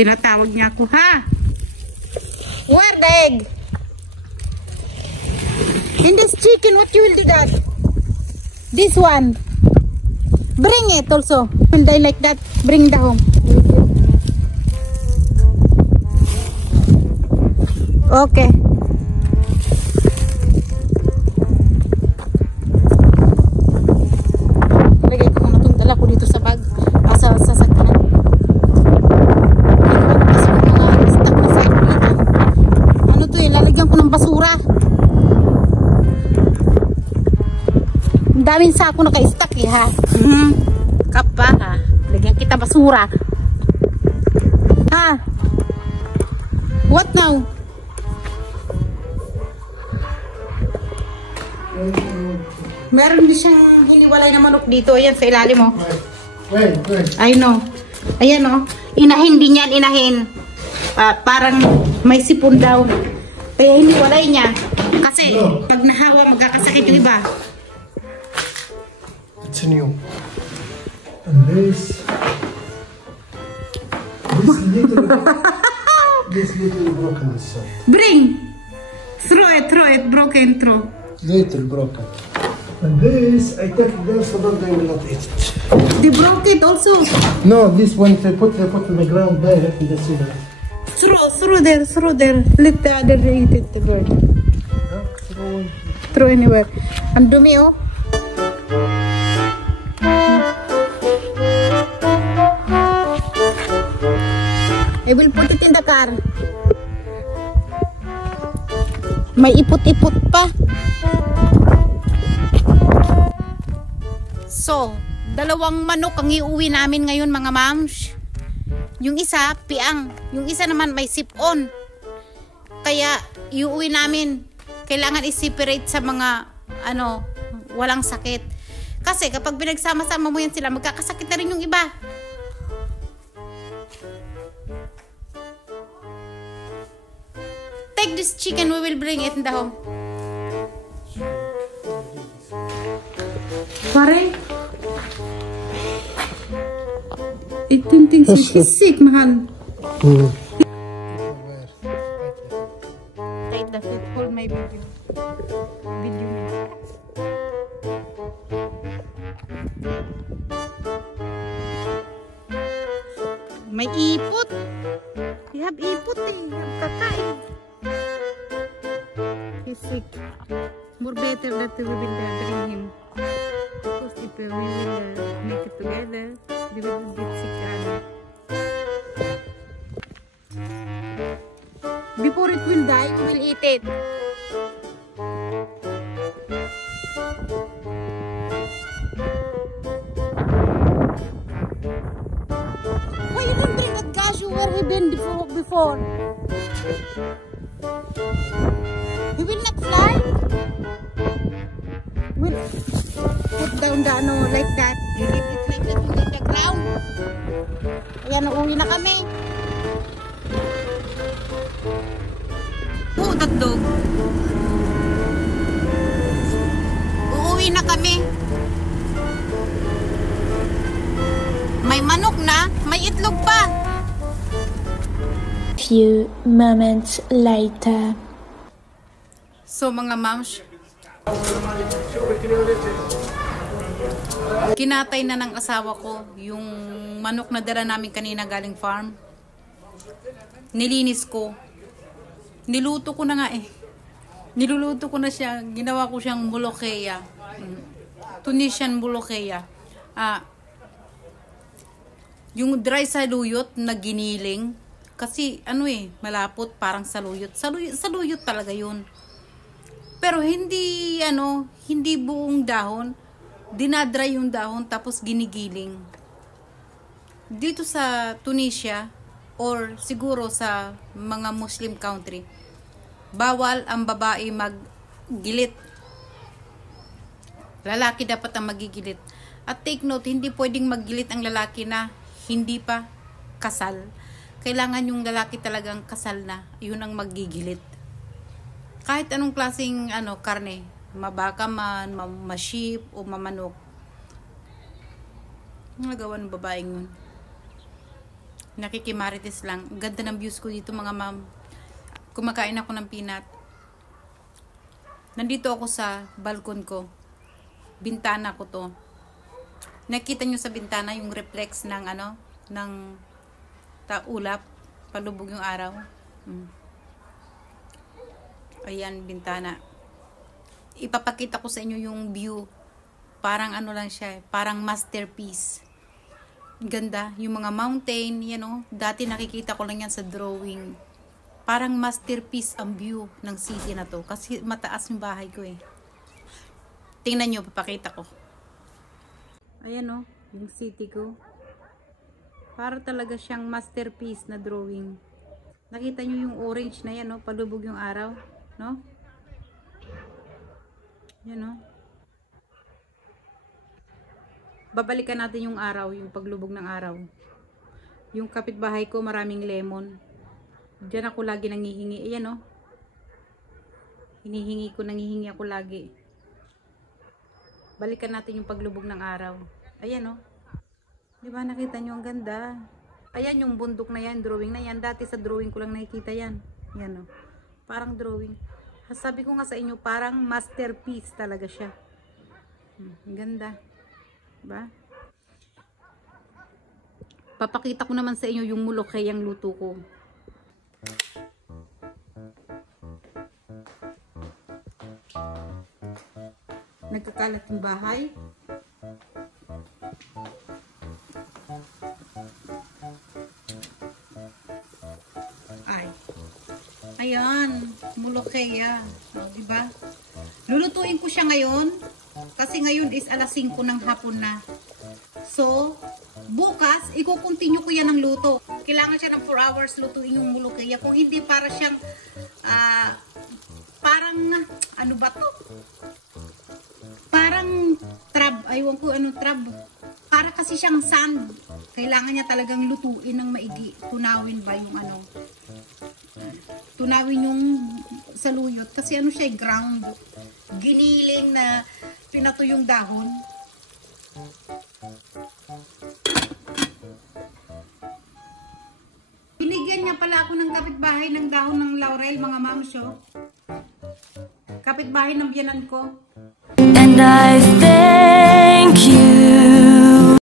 Tinatawag niya ako, ha? Where the egg? In this chicken, what you will do that? This one. Bring it also. Will die like that? Bring the home. Okay. Lagay ko muna itong dala ko dito sa bag. Sa sasakyan. Ano to eh? Lalagyan ko ng basura. Ang daming sako naka-stack eh ha. Kapa ha. Lagyan kita basura. Ha? What now? Meron din siyang hiniwalay na manok dito. Ayan sa ilalim mo. Wait. I know. Ayan o. Inahin din yan. Inahin. Parang may sipon daw. Kaya hiniwalay niya. Kasi pag nahawa magkakasakit yung iba. It's new. And this little broken is Bring! Throw it. Broken, throw. little broken. And this, I take it there so that they will not eat it. They broke it also. No, this one they put in the ground there in the cedar. Throw there. Let the other eat it, the bird. Throw anywhere. Ang dumi oh. I will put it in the car. May ipot-ipot pa. So, dalawang manok ang iuwi namin ngayon mga mams. Yung isa, piang. Yung isa naman may sip-on. Kaya, iuwi namin. Kailangan i-separate sa mga, walang sakit. Kasi kapag pinagsama-sama mo yan sila, magkakasakit na rin yung iba. Take this chicken, we will bring it in the home. Pare? It thinks she's sick, mahal. Take the fit, hold my video. May ipot. You have ipot eh. You have kakain. He's sick. More better that we will bring him. Because if we will make it together, they will get sick. Before it will die, we will eat it. Why you don't bring that cashew where he been before? He will not fly. We'll put down the like that. You leave it like that in the ground. Ayan, uuwi na kami. Oh, that dog. Uuwi na kami. May manok na, may itlog pa. Few moments later. So mga moms, kinatay na ng asawa ko yung manok na dala namin kanina galing farm. Nilinis ko. Niluto ko na nga eh. Niluluto ko na siya. Ginawa ko siyang bolokeya. Tunisian bolokeya. Yung dry saluyot na giniling. Kasi malapot parang saluyot. Saluyot talaga yun. Pero hindi buong dahon. Dinadry yung dahon tapos ginigiling. Dito sa Tunisia or siguro sa mga Muslim country, bawal ang babae maggilit. Lalaki dapat ang magigilit. At take note, hindi pwedeng maggilit ang lalaki na hindi pa kasal. Kailangan yung lalaki talagang kasal na, yun ang magigilit. Kahit anong klaseng karne, mabaka man, ma-sheep o mamanok. Ang nagawa ng babaeng yun. Nakikimarites lang. Ang ganda ng views ko dito mga ma'am. Kumakain ako ng peanut. Nandito ako sa balkon ko. Bintana ko to. Nakita nyo sa bintana yung reflex ng ng ulap. Palubog yung araw. Ayan, bintana. Ipapakita ko sa inyo yung view. Parang lang siya, parang masterpiece. Ganda, yung mga mountain, dati nakikita ko lang yan sa drawing. Parang masterpiece ang view ng city na to. Kasi mataas yung bahay ko eh. Tingnan nyo, papakita ko. Ayan yung city ko. Para talaga siyang masterpiece na drawing. Nakita nyo yung orange na yan, palubog yung araw, no? Yan, babalikan natin yung araw, yung paglubog ng araw. Yung kapitbahay ko, maraming lemon. Diyan ako lagi nangihingi. Ayan, nangihingi ako lagi. Balikan natin yung paglubog ng araw. Ayan, diba nakita nyo ang ganda? Ayan yung bundok na yan, drawing na yan. Dati sa drawing ko lang nakikita yan. Yan, parang drawing. Sabi ko nga sa inyo, parang masterpiece talaga siya. Ang ganda. Diba? Papakita ko naman sa inyo yung mulokay ang luto ko. Nagkakalat yung bahay. Ayan, mulokaya. Diba? Lulutuin ko siya ngayon. Kasi ngayon is alas 5 ng hapon na. So, bukas, i-continue ko yan ng luto. Kailangan siya ng 4 hours lutuin yung mulokaya. Kung hindi, para siyang, parang, ano ba to? Parang trab. Aywan ko, trab. Para kasi siyang sand. Kailangan niya talagang lutuin ng maigi. Tunawin ba yung tunawin yung saluyot. Kasi siya, ground. Giniling na pinato yung dahon. Binigyan niya pala ako ng kapitbahay ng dahon ng laurel, mga mamsyo. Kapitbahay ng biyanan ko. And I thank you